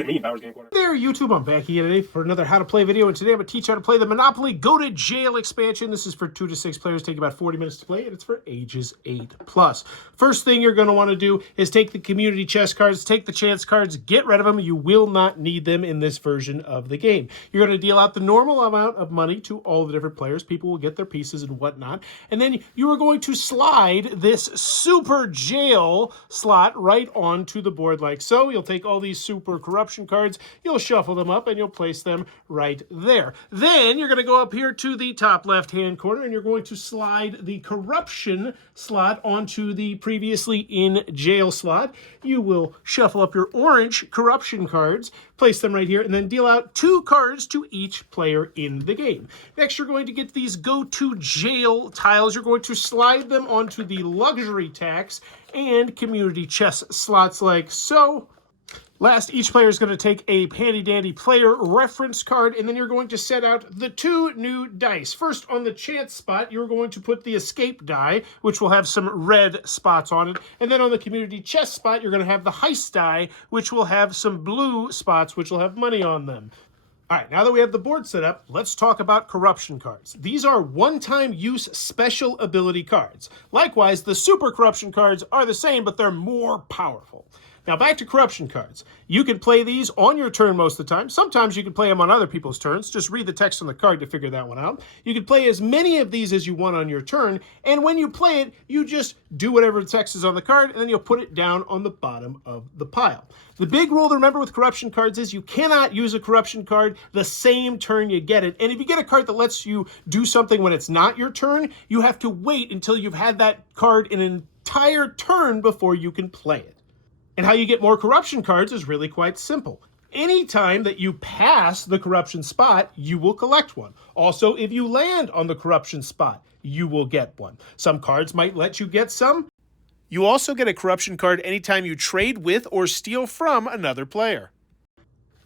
like a million Powers game corner. There, YouTube, I'm back here today for another How to Play video, and today I'm going to teach you how to play the Monopoly Go to Jail expansion. This is for 2 to 6 players, take about 40 minutes to play, and it's for ages 8+. First thing you're going to want to do is take the community chest cards, take the chance cards, get rid of them. You will not need them in this version of the game. You're going to deal out the normal amount of money to all the different players. People will get their pieces and whatnot, and then you are going to slide this super jail slot right onto the board like so. You'll take all these super corruption cards, you'll shuffle them up, and you'll place them right there. Then you're going to go up here to the top left-hand corner, and you're going to slide the corruption slot onto the previously in jail slot. You will shuffle up your orange corruption cards, place them right here, and then deal out 2 cards to each player in the game. Next, you're going to get these go to jail tiles. You're going to slide them onto the luxury tax and community chest slots like so. Last, each player is going to take a handy-dandy player reference card, and then you're going to set out the 2 new dice. First, on the chance spot, you're going to put the escape die, which will have some red spots on it. And then on the community chest spot, you're going to have the heist die, which will have some blue spots, which will have money on them. All right, now that we have the board set up, let's talk about corruption cards. These are one-time use special ability cards. Likewise, the super corruption cards are the same, but they're more powerful. Now back to corruption cards. You can play these on your turn most of the time. Sometimes you can play them on other people's turns. Just read the text on the card to figure that one out. You can play as many of these as you want on your turn, and when you play it, you just do whatever the text is on the card, and then you'll put it down on the bottom of the pile. The big rule to remember with corruption cards is you cannot use a corruption card the same turn you get it. And if you get a card that lets you do something when it's not your turn, you have to wait until you've had that card an entire turn before you can play it. And how you get more corruption cards is really quite simple. Anytime that you pass the corruption spot, you will collect one. Also, if you land on the corruption spot, you will get one. Some cards might let you get some. You also get a corruption card anytime you trade with or steal from another player.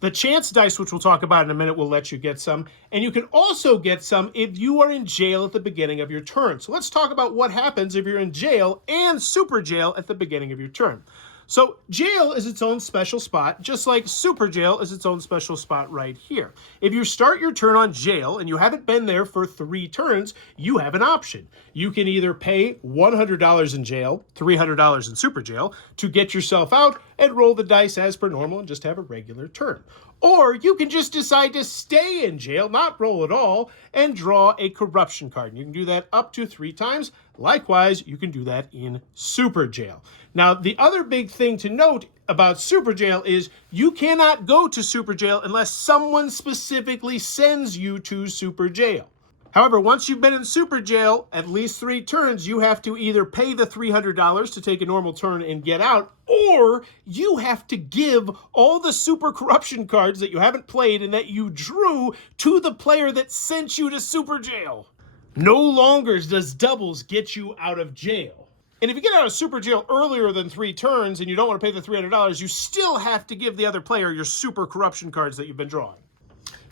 The chance dice, which we'll talk about in a minute, will let you get some. And you can also get some if you are in jail at the beginning of your turn. So let's talk about what happens if you're in jail and super jail at the beginning of your turn. So jail is its own special spot, just like super jail is its own special spot right here. If you start your turn on jail and you haven't been there for 3 turns, you have an option. You can either pay $100 in jail, $300 in super jail to get yourself out and roll the dice as per normal and just have a regular turn. Or you can just decide to stay in jail, not roll at all, and draw a corruption card. And you can do that up to 3 times. Likewise, you can do that in super jail. Now, the other big thing to note about super jail is you cannot go to super jail unless someone specifically sends you to super jail. However, once you've been in super jail at least 3 turns, you have to either pay the $300 to take a normal turn and get out, or you have to give all the super corruption cards that you haven't played and that you drew to the player that sent you to super jail. No longer does doubles get you out of jail. And if you get out of super jail earlier than 3 turns and you don't want to pay the $300, you still have to give the other player your super corruption cards that you've been drawing.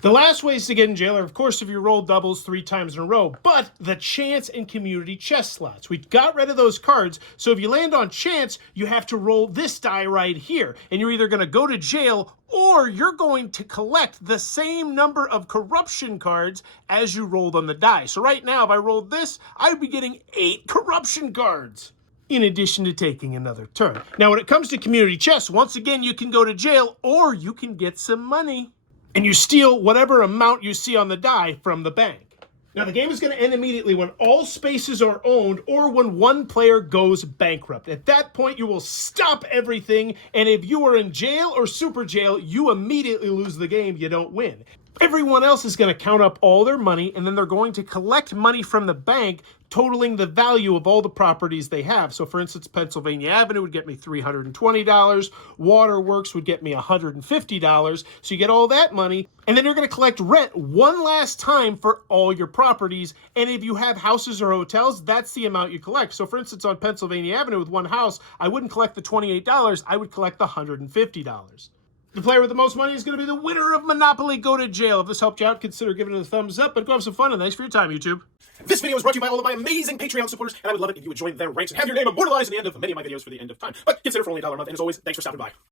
The last ways to get in jail are, of course, if you roll doubles 3 times in a row, but the chance and community chest slots. We got rid of those cards, so if you land on chance, you have to roll this die right here, and you're either going to go to jail or you're going to collect the same number of corruption cards as you rolled on the die. So right now, if I rolled this, I'd be getting 8 corruption cards, in addition to taking another turn. Now, when it comes to community chest, once again, you can go to jail or you can get some money. And you steal whatever amount you see on the die from the bank. Now, the game is going to end immediately when all spaces are owned or when one player goes bankrupt. At that point, you will stop everything, and if you are in jail or super jail, you immediately lose the game. You don't win. Everyone else is going to count up all their money, and then they're going to collect money from the bank, totaling the value of all the properties they have. So, for instance, Pennsylvania Avenue would get me $320. Waterworks would get me $150. So you get all that money, and then you're going to collect rent one last time for all your properties. And if you have houses or hotels, that's the amount you collect. So, for instance, on Pennsylvania Avenue with one house, I wouldn't collect the $28. I would collect the $150. The player with the most money is going to be the winner of Monopoly Go to Jail. If this helped you out, consider giving it a thumbs up, but go have some fun, and thanks for your time, YouTube. This video is brought to you by all of my amazing Patreon supporters, and I would love it if you would join their ranks and have your name immortalized in the end of many of my videos for the end of time. But consider for only $1 a month, and as always, thanks for stopping by.